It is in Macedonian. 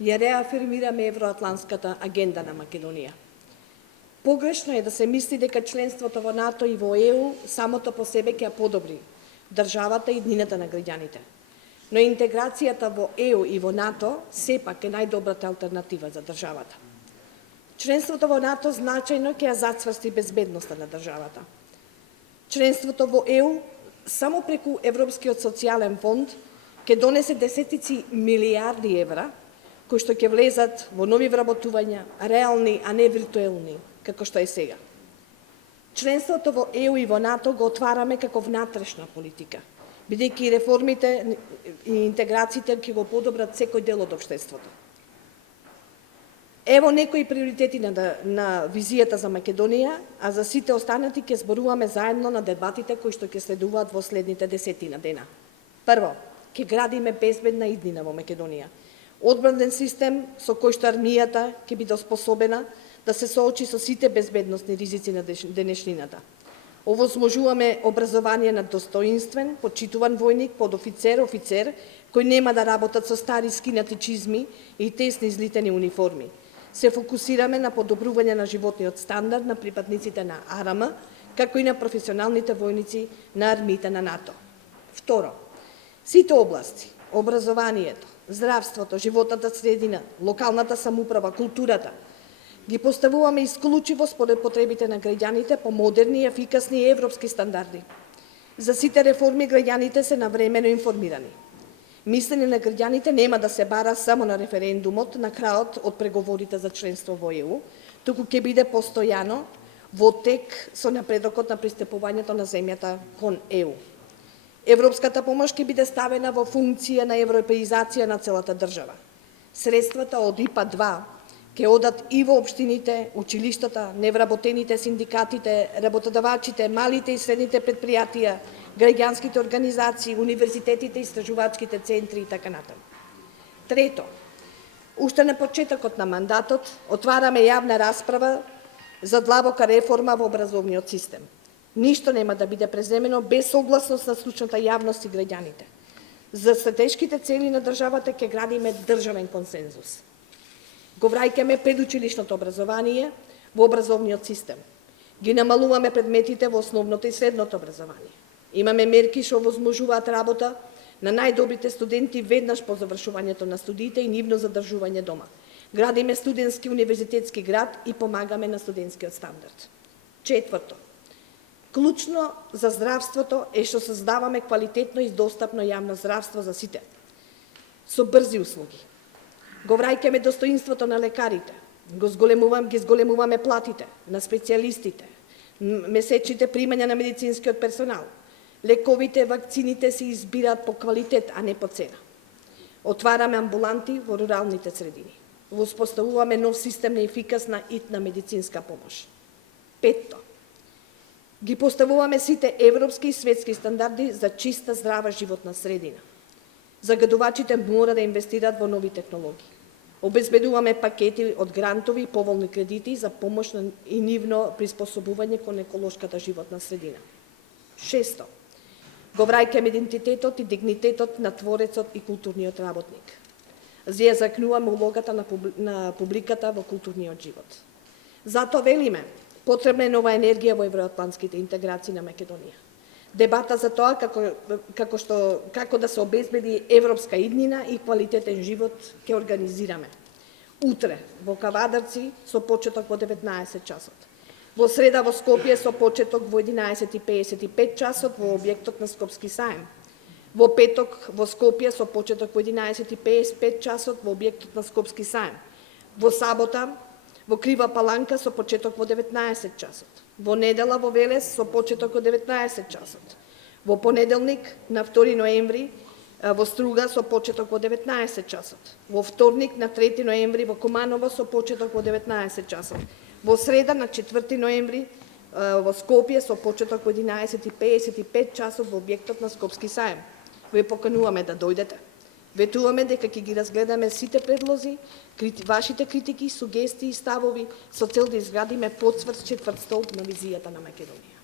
ја реафирмираме евроатлантската агенда на Македонија. Погрешно е да се мисли дека членството во НАТО и во ЕУ самото по себе ќе подобри државата и иднината на граѓаните. Но интеграцијата во ЕУ и во НАТО сепак е најдобрата алтернатива за државата. Членството во НАТО значајно ќе ја зацврсти безбедноста на државата. Членството во ЕУ само преку Европскиот социјален фонд ќе донесе десетици милиарди евра, кои што ќе влезат во нови вработувања, реални, а не виртуелни, како што е сега. Членството во ЕУ и во НАТО го отвараме како внатрешна политика, бидејќи реформите и интеграциите ќе го подобрат секој дел од општеството. Ево некои приоритети на визијата за Македонија, а за сите останати ќе зборуваме заедно на дебатите кои што ќе следуваат во следните 10 дена. Прво, ќе градиме безбедна иднина во Македонија. Одбранен систем со кој што армијата ќе биде способена да се соочи со сите безбедносни ризици на денешнината. Овозможуваме образование на достоинствен, почитуван војник, подофицер, офицер, кои нема да работат со стари скинати чизми и тесни излитени униформи. Се фокусираме на подобрување на животниот стандард на припадниците на АРМ, како и на професионалните војници на армиите на НАТО. Второ, сите области, образованието, здравството, животната средина, локалната самоуправа, културата, ги поставуваме исклучиво според потребите на граѓаните по модерни, ефикасни и европски стандарди. За сите реформи граѓаните се навремено информирани. Мислење на граѓаните нема да се бара само на референдумот на крајот од преговорите за членство во ЕУ, туку ќе биде постојано во тек со напредокот на пристапувањето на земјата кон ЕУ. Европската помош ќе биде ставена во функција на европеизација на целата држава. Средствата од ИПА-2 ќе одат и во општините, училиштата, невработените, синдикатите, работодавачите, малите и средните предпријатија, граѓанските организации, универзитетите, истражувачките центри и така натаму. Трето, уште на почетокот на мандатот отвараме јавна расправа за длабока реформа во образовниот систем. Ништо нема да биде преземено без согласност на стручната јавност и граѓаните. За стратешките цели на државата ќе градиме државен консензус. Го враќаме предучилишното образование во образовниот систем. Ги намалуваме предметите во основното и средното образование. Имаме мерки што овозможуваат работа на најдобрите студенти веднаш по завршувањето на студиите и нивно задржување дома. Градиме студентски универзитетски град и помагаме на студентскиот стандард. Четврто, клучно за здравството е што создаваме квалитетно и достапно јавно здравство за сите, со брзи услуги. Го враќаме достоинството на лекарите, ги зголемуваме платите на специјалистите, месечните примања на медицинскиот персонал. Лековите, вакцините се избираат по квалитет, а не по цена. Отвараме амбуланти во руралните средини. Воспоставуваме нов систем на ефикасна итна медицинска помош. Петто, ги поставуваме сите европски и светски стандарди за чиста, здрава животна средина. Загадувачите мора да инвестираат во нови технологии. Обезбедуваме пакети од грантови и поволни кредити за помош и нивно приспособување кон еколошката животна средина. Шесто, го враќаме идентитетот и дигнитетот на творецот и културниот работник. Ја закнуваме улогата на публиката во културниот живот. Затоа велиме, потребна е нова енергија во евроатлантските интеграции на Македонија. Дебата за тоа како да се обезбеди европска иднина и квалитетен живот ќе организираме. Утре во Кавадарци со почеток во 19 часот. Во среда во Скопје со почеток во 11:55 часот во објектот на Скопски саем. Во петок во Скопје со почеток во 11:55 часот во објектот на Скопски саем. Во сабота во Крива Паланка со почеток во 19 часот. Во недела во Велес со почеток во 19 часот. Во понеделник на 2 ноември во Струга со почеток во 19 часот. Во вторник на 3 ноември во Куманово со почеток во 19 часот. Во среда на 4 ноември во Скопје со почеток во 11:55 часот во објектот на Скопски саем. Ве покануваме да дојдете. Ветуваме дека ќе ги разгледаме сите предлози, вашите критики, сугестии и ставови со цел да изградиме потцврст четврт столб на визијата на Македонија.